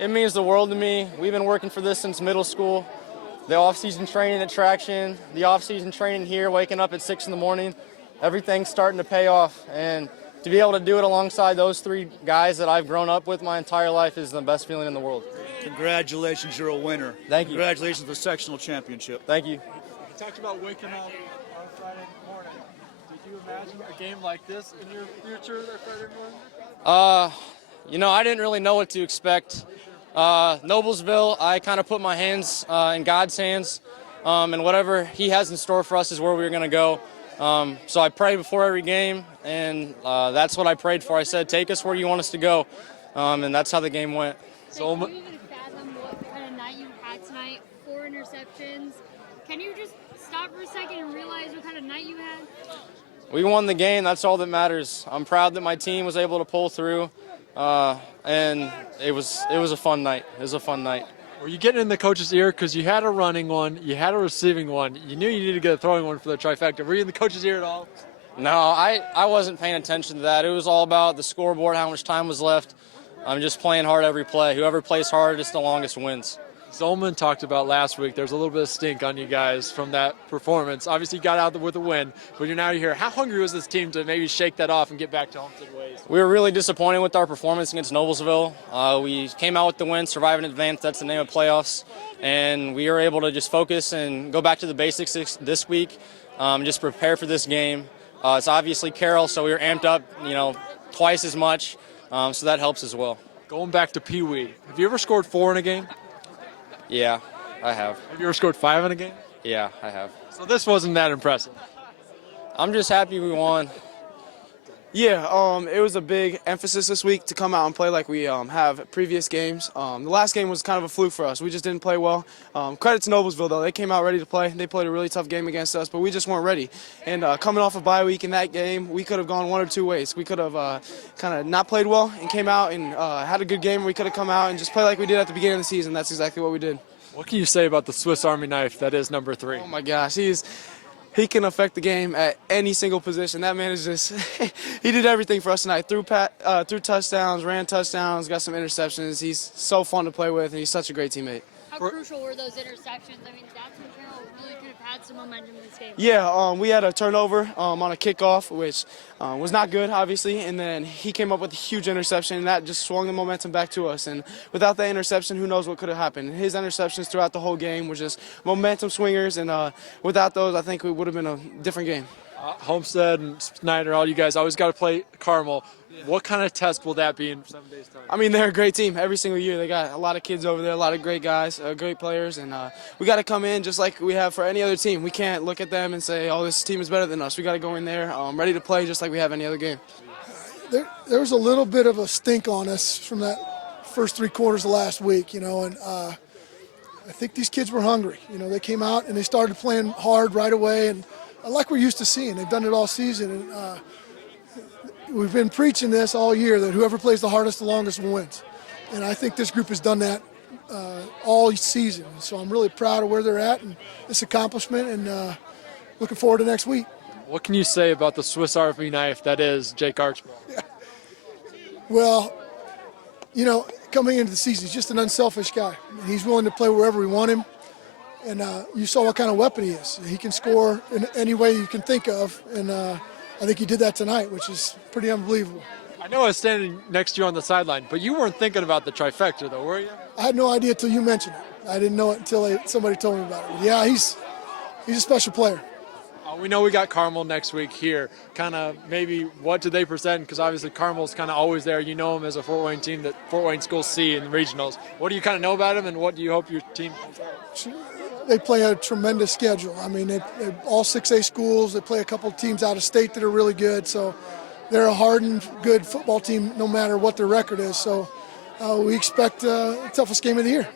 It means the world to me. We've been working for this since middle school. The off-season training at Traction, the off-season training here, waking up at 6 in the morning, everything's starting to pay off. And to be able to do it alongside those three guys that I've grown up with my entire life is the best feeling in the world. Congratulations, you're a winner. Thank you. Congratulations for the sectional championship. Thank you. You talked about waking up on Friday morning. Did you imagine a game like this in your future that Friday morning? I didn't really know what to expect. Noblesville, I kind of put my hands in God's hands, and whatever He has in store for us is where we're going to go. So I pray before every game, and that's what I prayed for. I said, take us where you want us to go, and that's how the game went. So can you even fathom what kind of night you had tonight? 4 interceptions. Can you just stop for a second and realize what kind of night you had? We won the game. That's all that matters. I'm proud that my team was able to pull through, and it was a fun night. It was a fun night. Were you getting in the coach's ear because you had a running one, you had a receiving one, you knew you needed to get a throwing one for the trifecta? Were you in the coach's ear at all? No, I wasn't paying attention to that. It was all about the scoreboard, how much time was left. I'm just playing hard every play. Whoever plays hardest the longest wins. Zolman talked about last week there's a little bit of stink on you guys from that performance. Obviously you got out with a win, but you're now here. How hungry was this team to maybe shake that off and get back to Homestead ways? We were really disappointed with our performance against Noblesville. We came out with the win, survive and advance. That's the name of playoffs. And we were able to just focus and go back to the basics this week, just prepare for this game. It's obviously Carroll, so we were amped up, twice as much, so that helps as well. Going back to Pee Wee, have you ever scored 4 in a game? Yeah, I have. Have you ever scored 5 in a game? Yeah, I have. So this wasn't that impressive. I'm just happy we won. Yeah, it was a big emphasis this week to come out and play like we have at previous games. The last game was kind of a fluke for us. We just didn't play well. Credit to Noblesville, though. They came out ready to play. They played a really tough game against us, but we just weren't ready. And coming off a bye week in that game, we could have gone one or two ways. We could have kind of not played well and came out and had a good game. We could have come out and just played like we did at the beginning of the season. That's exactly what we did. What can you say about the Swiss Army knife that is number 3? Oh, my gosh. He can affect the game at any single position. That man is just – he did everything for us tonight. Threw touchdowns, ran touchdowns, got some interceptions. He's so fun to play with, and he's such a great teammate. How crucial were those interceptions? I mean, that's when Carroll really could have had some momentum in this game. Yeah, we had a turnover on a kickoff, which was not good, obviously, and then he came up with a huge interception, and that just swung the momentum back to us. And without that interception, who knows what could have happened. His interceptions throughout the whole game were just momentum swingers, and without those, I think it would have been a different game. Homestead and Snyder, all you guys always got to play Carmel. What kind of test will that be in 7 days' time? I mean, they're a great team every single year. They got a lot of kids over there, a lot of great guys, great players, and we got to come in just like we have for any other team. We can't look at them and say, oh, this team is better than us. We got to go in there ready to play just like we have any other game. There was a little bit of a stink on us from that first 3 quarters of last week, and I think these kids were hungry. They came out and they started playing hard right away, and like we're used to seeing. They've done it all season, and we've been preaching this all year that whoever plays the hardest, the longest wins. And I think this group has done that all season. So I'm really proud of where they're at and this accomplishment, and looking forward to next week. What can you say about the Swiss Army knife that is Jake Archbold? Yeah. Well, coming into the season, he's just an unselfish guy. He's willing to play wherever we want him. And you saw what kind of weapon he is. He can score in any way you can think of, and I think he did that tonight, which is pretty unbelievable. I know I was standing next to you on the sideline, but you weren't thinking about the trifecta, though, were you? I had no idea until you mentioned it. I didn't know it until somebody told me about it. But yeah, he's a special player. We know we got Carmel next week here. Kind of maybe what did they present? Because obviously Carmel's kind of always there. You know them as a Fort Wayne team that Fort Wayne schools see in the regionals. What do you kind of know about them, and what do you hope your team comes out? They play a tremendous schedule. I mean, they're all 6A schools. They play a couple of teams out of state that are really good. So they're a hardened, good football team no matter what their record is. So we expect the toughest game of the year.